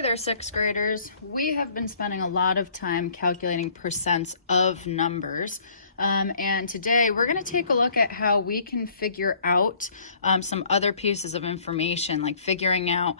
Hey there, sixth graders. We have been spending a lot of time calculating percents of numbers. And today we're going to take a look at how we can figure out some other pieces of information, like figuring out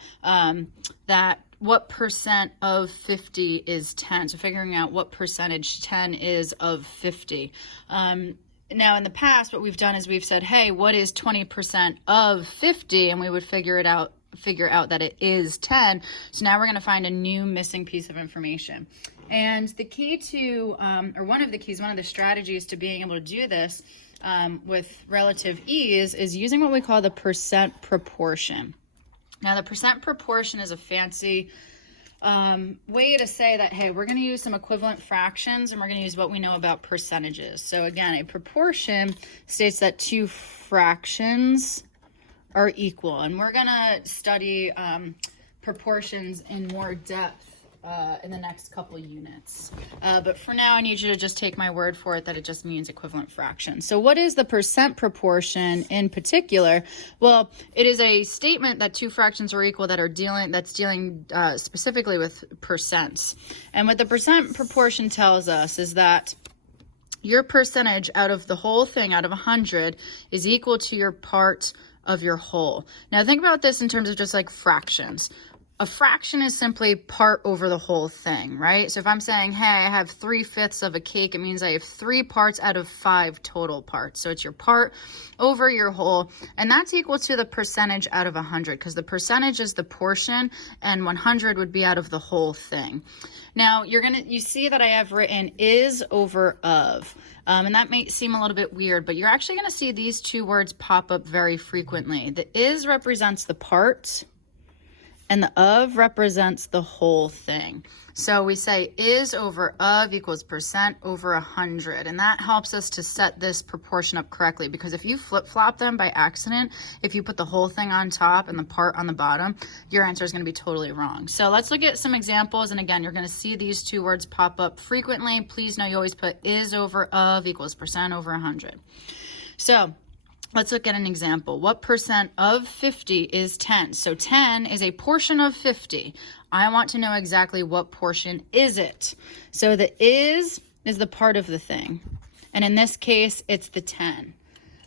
that what percent of 50 is 10. So figuring out what percentage 10 is of 50. Now, in the past, what we've done is we've said, hey, what is 20% of 50? And we would figure out that it is 10. So now we're going to find a new missing piece of information. And the key to, or one of the strategies to being able to do this with relative ease is using what we call the percent proportion. Now, the percent proportion is a fancy way to say that, hey, we're going to use some equivalent fractions and we're going to use what we know about percentages. So again, a proportion states that two fractions are equal, and we're going to study proportions in more depth in the next couple units. But for now, I need you to just take my word for it that it just means equivalent fractions. So what is the percent proportion in particular? Well, it is a statement that two fractions are equal that's dealing specifically with percents. And what the percent proportion tells us is that your percentage out of the whole thing, out of 100, is equal to your part of your whole. Now think about this in terms of just like fractions. A fraction is simply part over the whole thing, right? So if I'm saying, hey, I have 3/5 of a cake, it means I have 3 parts out of 5 total parts. So it's your part over your whole, and that's equal to the percentage out of 100, because the percentage is the portion and 100 would be out of the whole thing. Now you see that I have written is over of. And that may seem a little bit weird, but you're actually going to see these two words pop up very frequently. The is represents the part, and the of represents the whole thing. So we say is over of equals percent over 100. And that helps us to set this proportion up correctly, because if you flip-flop them by accident, if you put the whole thing on top and the part on the bottom, your answer is going to be totally wrong. So let's look at some examples. And again, you're going to see these two words pop up frequently. Please know you always put is over of equals percent over 100. So let's look at an example. What percent of 50 is 10? So 10 is a portion of 50. I want to know exactly what portion is it. So the is the part of the thing. And in this case, it's the 10.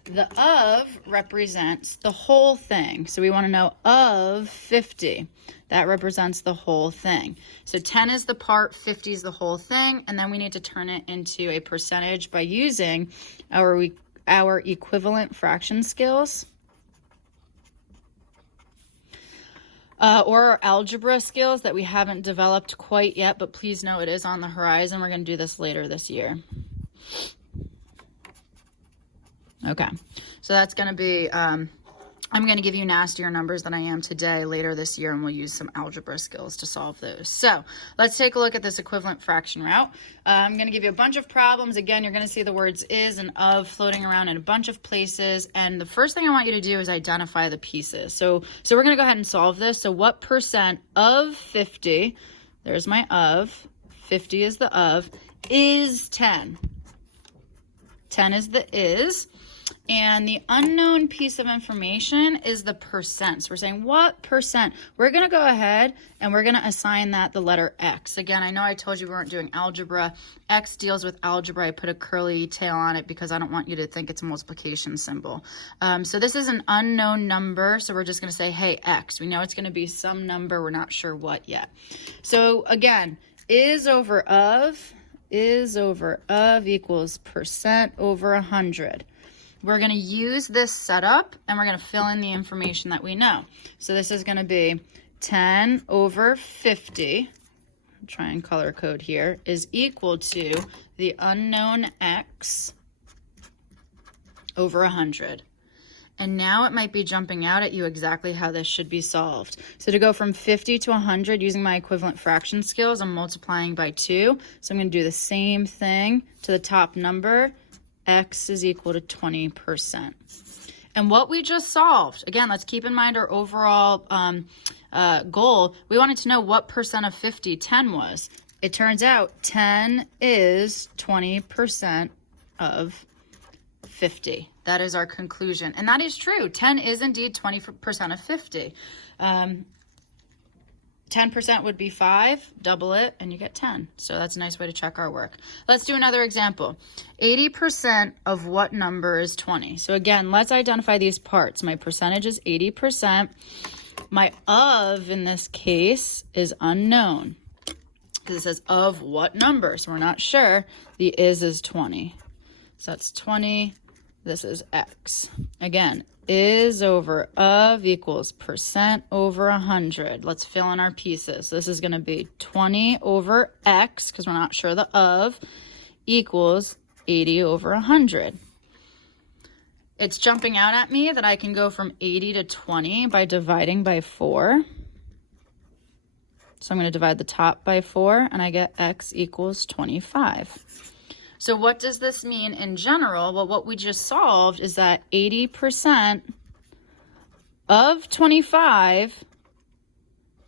The of represents the whole thing. So we want to know of 50. That represents the whole thing. So 10 is the part, 50 is the whole thing. And then we need to turn it into a percentage by using our equivalent fraction skills, or our algebra skills that we haven't developed quite yet, but please know it is on the horizon. We're going to do this later this year. Okay, so that's going to be, I'm going to give you nastier numbers than I am today later this year, and we'll use some algebra skills to solve those. So let's take a look at this equivalent fraction route. I'm going to give you a bunch of problems. Again, you're going to see the words is and of floating around in a bunch of places. And the first thing I want you to do is identify the pieces. So we're going to go ahead and solve this. So what percent of 50, there's my of, 50 is the of, is 10. 10 is the is. And the unknown piece of information is the percent. So we're saying what percent? We're going to go ahead and we're going to assign that the letter X. Again, I know I told you we weren't doing algebra. X deals with algebra. I put a curly tail on it because I don't want you to think it's a multiplication symbol. So this is an unknown number. So we're just going to say, hey, X. We know it's going to be some number. We're not sure what yet. So again, is over of equals percent over 100. We're going to use this setup and we're going to fill in the information that we know. So this is going to be 10 over 50, try and color code here, is equal to the unknown X over 100. And now it might be jumping out at you exactly how this should be solved. So to go from 50 to 100 using my equivalent fraction skills, I'm multiplying by 2. So I'm going to do the same thing to the top number. X is equal to 20%. And what we just solved, again, let's keep in mind our overall goal. We wanted to know what percent of 50 10 was. It turns out 10 is 20% of 50. That is our conclusion. And that is true. 10 is indeed 20% of 50. 10% would be 5, double it, and you get 10. So that's a nice way to check our work. Let's do another example. 80% of what number is 20? So again, let's identify these parts. My percentage is 80%. My of, in this case, is unknown because it says of what number, so we're not sure. The is 20. So that's 20. This is x. Again, is over of equals percent over 100. Let's fill in our pieces. This is going to be 20 over x, because we're not sure the of, equals 80 over 100. It's jumping out at me that I can go from 80 to 20 by dividing by 4. So I'm going to divide the top by 4, and I get x equals 25. So what does this mean in general? Well, what we just solved is that 80% of 25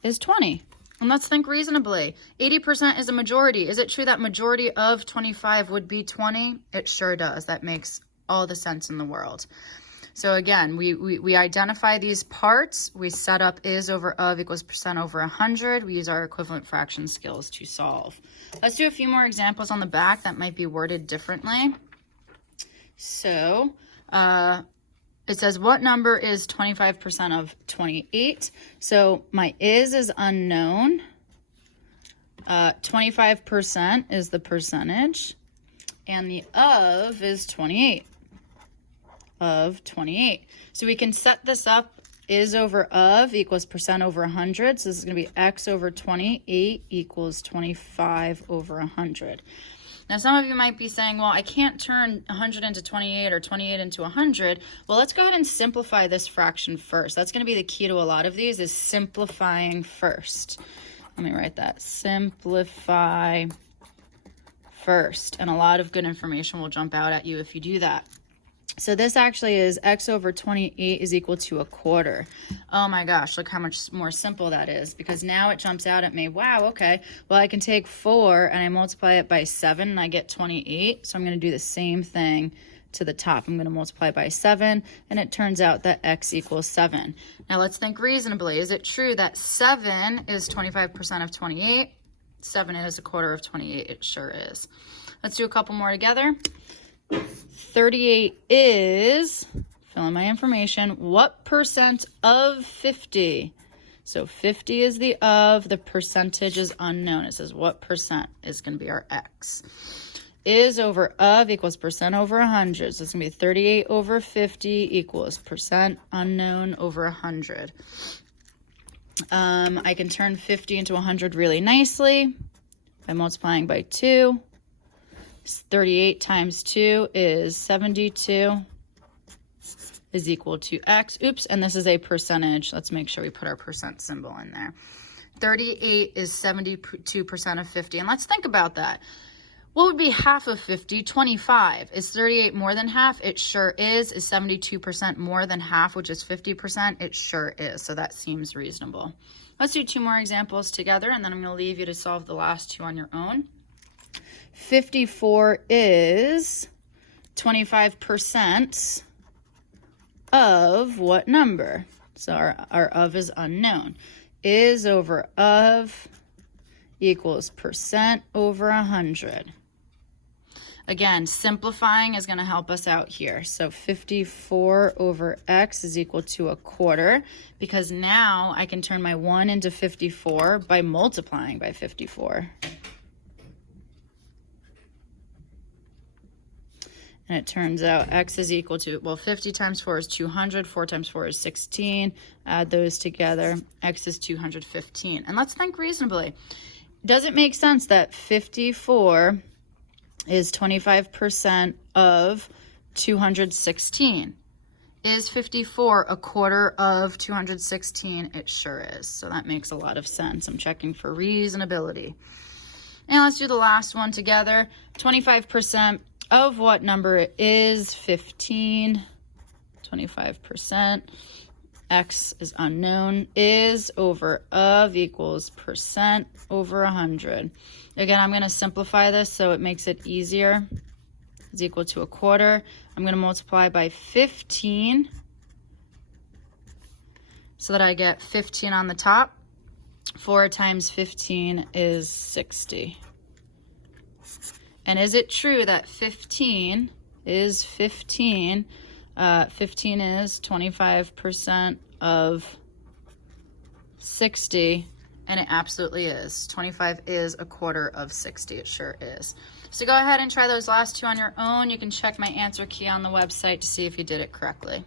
is 20. And let's think reasonably. 80% is a majority. Is it true that majority of 25 would be 20? It sure does. That makes all the sense in the world. So again, we identify these parts. We set up is over of equals percent over 100. We use our equivalent fraction skills to solve. Let's do a few more examples on the back that might be worded differently. So it says, what number is 25% of 28? So my is unknown. 25% is the percentage. And the of is 28. Of 28. So we can set this up, is over of equals percent over 100. So this is going to be x over 28 equals 25 over 100. Now some of you might be saying, well, I can't turn 100 into 28 or 28 into 100. Well, let's go ahead and simplify this fraction first. That's going to be the key to a lot of these, is simplifying first. Let me write that. Simplify first. And a lot of good information will jump out at you if you do that. So this actually is x over 28 is equal to a quarter. Oh my gosh, look how much more simple that is, because now it jumps out at me. Wow, okay. Well, I can take 4 and I multiply it by 7 and I get 28. So I'm going to do the same thing to the top. I'm going to multiply by 7 and it turns out that x equals 7. Now let's think reasonably. Is it true that 7 is 25% of 28? 7 is a quarter of 28. It sure is. Let's do a couple more together. 38 is, fill in my information, what percent of 50? So 50 is the of, the percentage is unknown. It says what percent is going to be our x. Is over of equals percent over 100. So it's going to be 38 over 50 equals percent unknown over 100. I can turn 50 into 100 really nicely by multiplying by 2. 38 times 2 is 72 is equal to x. Oops, and this is a percentage. Let's make sure we put our percent symbol in there. 38 is 72% of 50. And let's think about that. What would be half of 50? 25. Is 38 more than half? It sure is. Is 72% more than half, which is 50%? It sure is. So that seems reasonable. Let's do 2 more examples together, and then I'm going to leave you to solve the last 2 on your own. 54 is 25% of what number? So our of is unknown. Is over of equals percent over 100. Again, simplifying is going to help us out here. So 54 over x is equal to a quarter, because now I can turn my 1 into 54 by multiplying by 54. And it turns out x is equal to, well, 50 times 4 is 200, 4 times 4 is 16. Add those together, x is 215. And let's think reasonably. Does it make sense that 54 is 25% of 216? Is 54 a quarter of 216? It sure is. So that makes a lot of sense. I'm checking for reasonability. And let's do the last one together. 25% of what number is 15? 25%. X is unknown. Is over of equals percent over 100. Again, I'm going to simplify this so it makes it easier. Is equal to a quarter. I'm going to multiply by 15 so that I get 15 on the top. 4 times 15 is 60. And is it true that 15 is 15? 15 is 25% of 60, and it absolutely is. 25 is a quarter of 60. It sure is. So go ahead and try those last two on your own. You can check my answer key on the website to see if you did it correctly.